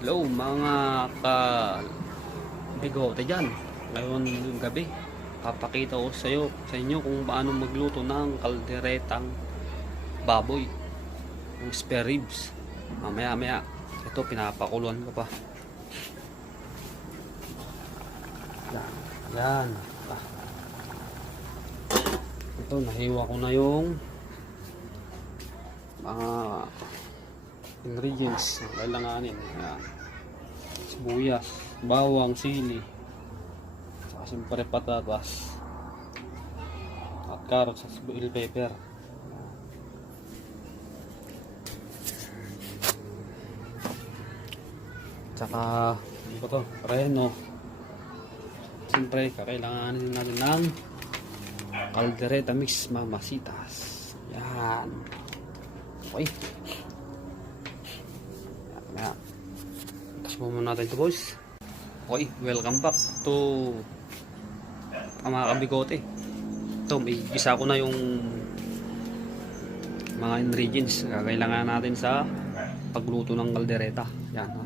Hello mga ka-bigote dyan. Ngayon yung gabi, papakita ko sa inyo kung paano magluto ng kalderetang baboy, yung spare ribs. Mamaya ito pinapakuluan ko pa. Yan. Ito nahiwa ko na yung mga ingredients na kailanganin. Yan. Sibuyas, bawang, sili, saka siyempre patatas at carrots at bell pepper. Tsaka ano ba to? Reno. Siyempre kakailanganin natin ng Caldereta mix mamasitas. Yan. Okay. Yan. Tapos muna natin ito, boys. Okay, welcome back to mga kabigote. Ito, may gisa ko na yung mga ingredients na kailangan natin sa pagluto ng kaldereta. Yan, ha.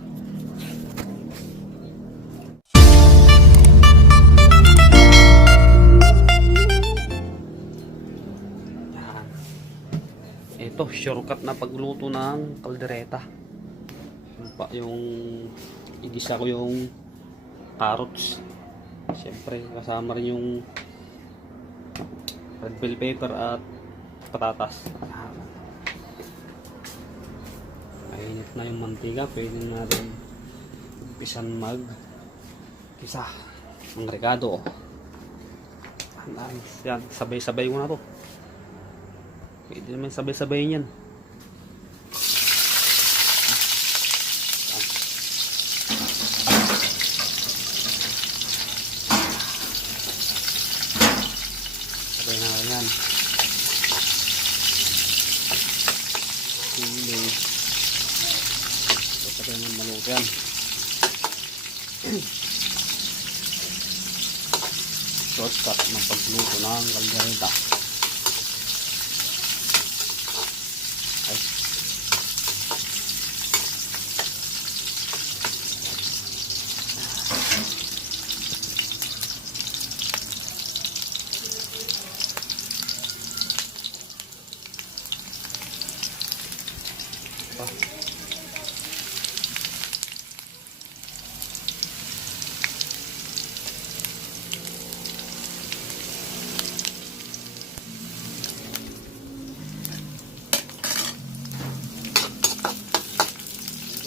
Ito, shortcut na pagluto ng kaldereta. Yung igisa ko yung carrots. Siyempre, kasama rin yung red bell pepper at patatas. Mainit na yung mantika. Pwede natin umpisan mag-gisa ng regado. Yan, sabay-sabay ko na to. Pwede naman sabay-sabay yan. Sabay na yan. Sili. Sabay na maluto yan. Shortcut ng pagluto ng kaldereta.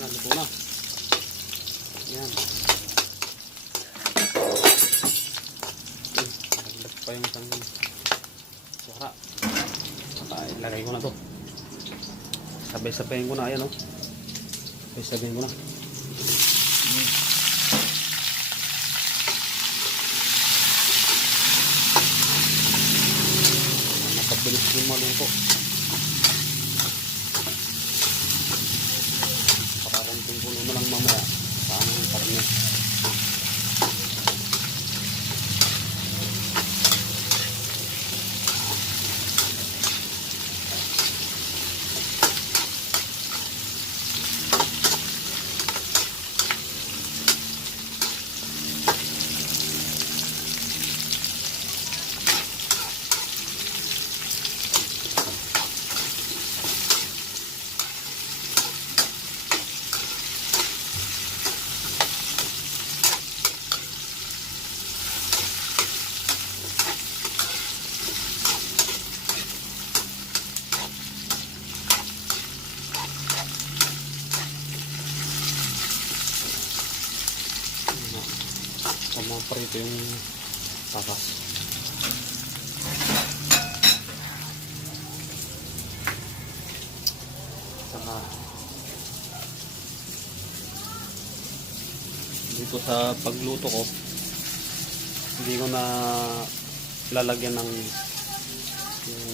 Luto na. Yan. Naglag pa yung isang suka. Ilagay ko na to. Sabay-sabayin ko na. Ayan, o. Sabay-sabayin ko na. Nakabilis yung maluto. Konting kulo na lang mamaya sa aming karne. Prito yung tatas. Saka dito sa pagluto ko, hindi ko na lalagyan ng yung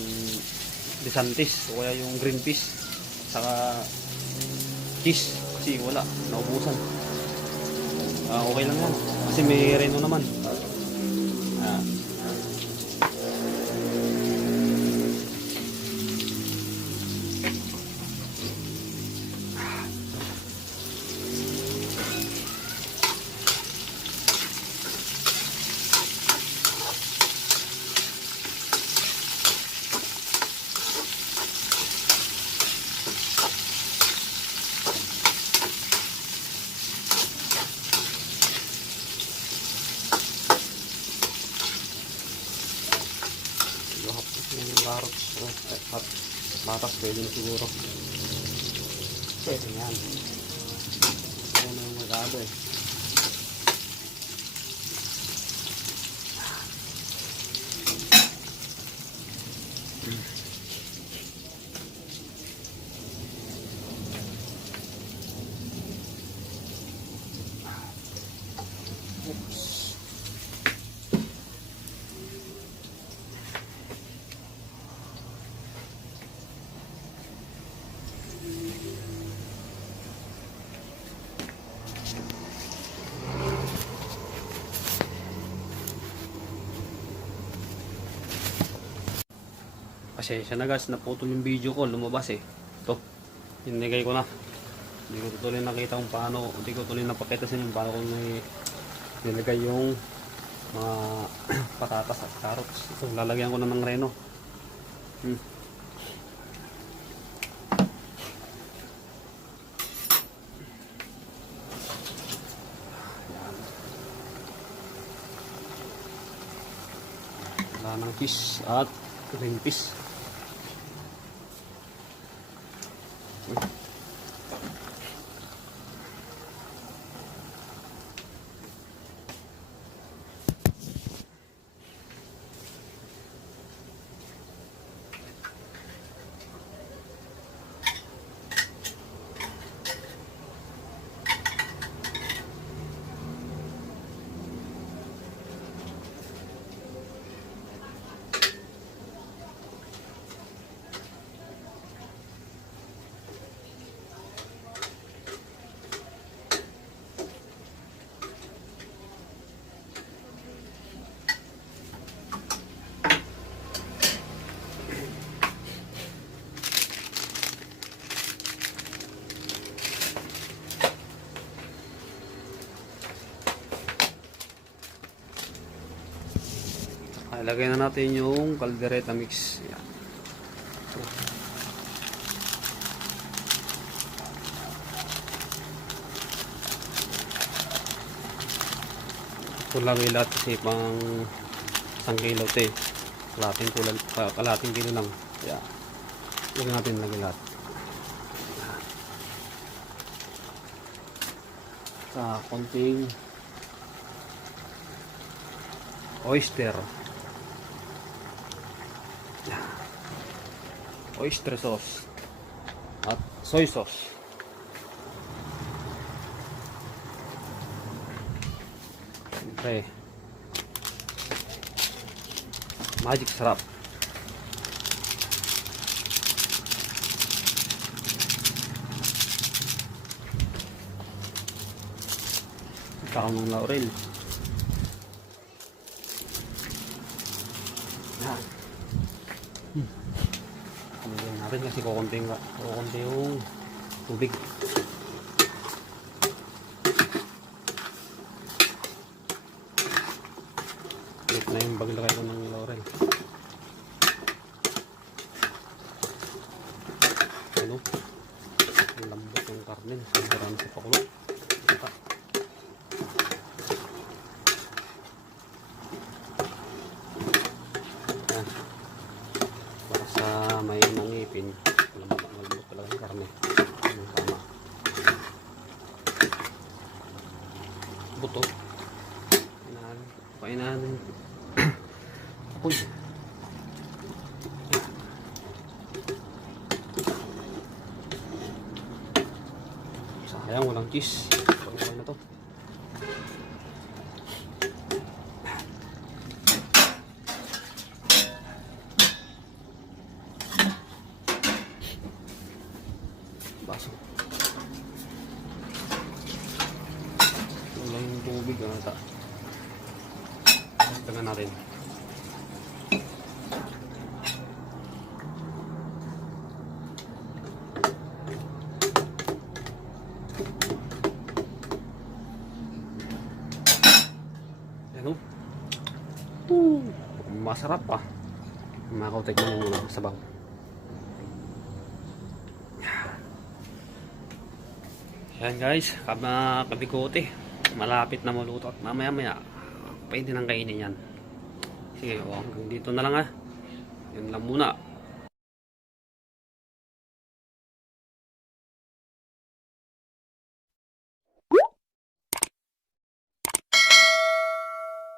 desantis o kaya yung green peas saka cheese kasi wala, naubusan. Okay lang yan kasi may Reno naman. patatas, pwede na siguro. Pwede yan. Ito na yung magado eh. Pasensya na guys, naputol yung video ko, lumabas eh. Ito, inigay ko na. Hindi ko tuloy nakita kung paano, hindi ko tuloy napakita sa inyo paano ko nilagay yung mga patatas at carrots. Ito, lalagyan ko na ng Reno. Wala ng cheese at green peas. Ilagay na natin yung Caldereta mix. Yan. Ito lagay lahat kasi pang 1 kilo ito eh. Kalating kilo lang. Yan. Lagay natin lagay lahat. Sa konting oyster sauce at soy sauce. Siyempre magic sarap. Takang ng laurel. Pamilyan natin kasi kukunti yung tubig. Wait na yung baglagay ko ng laurel. Ano? Ang lambot ng karne. Sobrang sa pakulo. May nangipin, malambot talaga ang karne. Ang tama. Buto. Kainahan. Apoy. Sayang, walang cheese. Pagkain na to. Baso. Walang yung tubig ata. Tingnan natin. Ano? Masarap pa. Makautek mo yung sabaw. Yan guys, kabikote. Malapit na maluto at mamaya pwede nang kainin yan. Sige, hanggang dito na lang ha. Yan lang muna.